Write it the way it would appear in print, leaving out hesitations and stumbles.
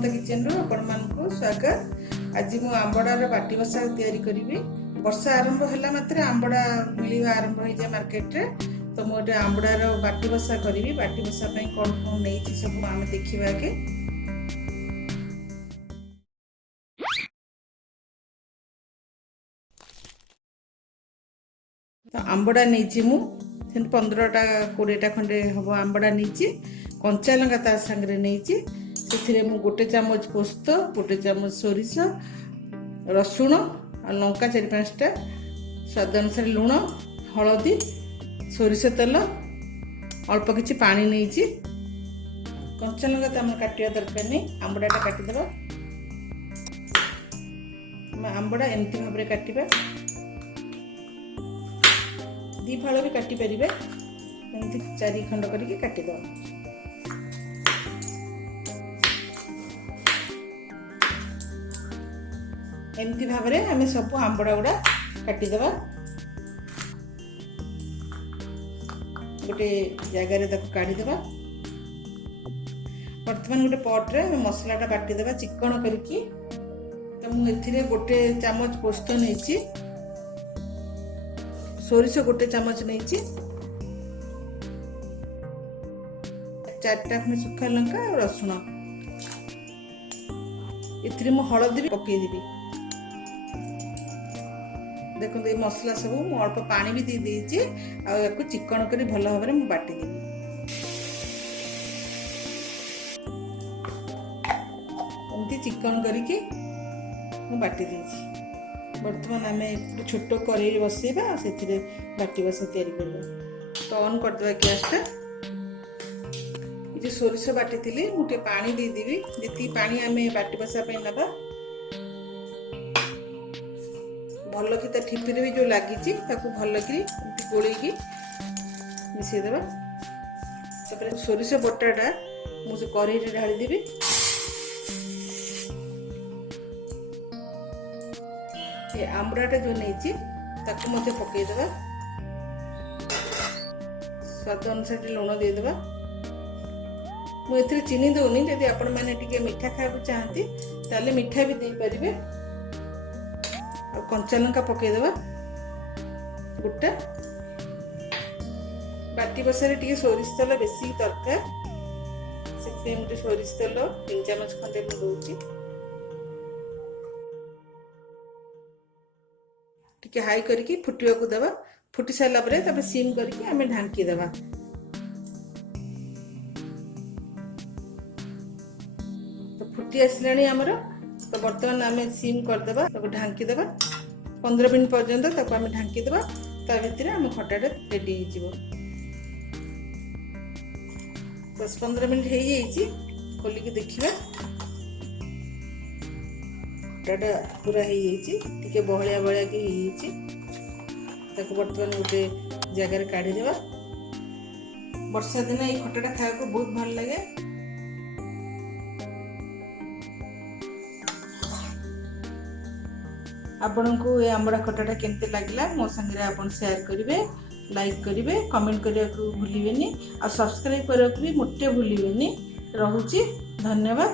ममता kitchen रो आपण मानकु स्वागत। आज मु आंबड़ार बाटी बसा तैयारी करी। वर्षा आरंभ होला मात्र आंबड़ा मिलवा आरंभ हो जाए मार्केट रे। तो मुझे आंबड़ार बाटी बसा करी। बाटी बसा कौन कौन नहीं सब आम देखा के। तो आंबड़ा नहीं मु 15टा 20टा खंडे हम आंबड़ा नहीं। कंचा लंका तार सांगे नहीं। से गोटे चामच पोस्त, गोटे चामच सोरिष, रसुण और लंका 4-5टा, स्वाद अनुसार लुण, हलदी, सोरिष तेल, अल्प किछि पानी नहीं। कंचा लंका तो आम काटिया दरकार नहीं। आंबड़ाटा काटिदेबा। आंबड़ा एमती भाव में काटिबा। 2 फाड़ भी काटी पारे। एमती 4 खंड करके काटिदेबा। एमती भाव में आम सब आंबड़ा गुड़ा काटिदेबा। गोटे जगार काढ़ीदेबा। बर्तमान गोटे पट्रे मसलाटा बाटिदेबा चिकन करके। तो मुझे गोटे चामच पोस्त नहीं, सोरिष गोटे चामच नहीं, 4टा सुखा लंका और रसुण। ये हलदी भी पकईदेवी। देखो ये मसला सब मु अल्प पानी भी दे आपको चिकन कर भल भाव में बाटिदेवी। एमती चिकन करके बाटी देछि। बर्तमान आम एक छोट कड़ाई बसैबा से बाटी बसा तैयारी करबा। तो ऑन करदेबा गैसटा। ये सोरिष बाटी थी मुझे पानी देदेवी। जी पानी आम बाटी बसा नवा भल कि ठिपी भी जो लगी भल कि गोल मिसईदेव। तापर सोरिष बटाटा मुझे कड़ाई ढालीदेवी। ये आंबड़ाटा जो नहीं मत पकईदेवा। स्वाद अनुसार लुण देदेवा। मुझे चीनी दौनी। जदि आपण मैंने मीठा खाया चाहती ताले मीठा भी दे पारे। और कंचा लंका पकईदेवा गोटा। बाटी बसारे टी सोरिष तेल बेसी दरकार। से मुझे सोरिष तेल 3 चामच खंडे मुझे टी हाई करके फुटिया को देवा। फुटी सारा पर सीम करके आम ढांकी देवा। तो फुटी आसलाणी आमर। तो बर्तमान आम सीम करदेबा। ढांकी देवा 15 मिनट पर्यंत आम ढांकी देवा। ता भीतर आम खटाटा रेडी हो 10-15 मिनट हो जाइए। खोलिकी देखिए खटाटा पूरा हो बहलिया बहलिया कि बर्तमान गोटे जगार काढ़ीदेवा। वर्षा दिन ये खटाटा खाया बहुत भल लगे। आपण को ये आंबड़ा खटाटा केमती लगला मो संगे आपण शेयर करेंगे, लाइक करेंगे, कमेंट करने को भूलिए। और सब्सक्राइब करने को भी मोटे भूलिए। रहुची धन्यवाद।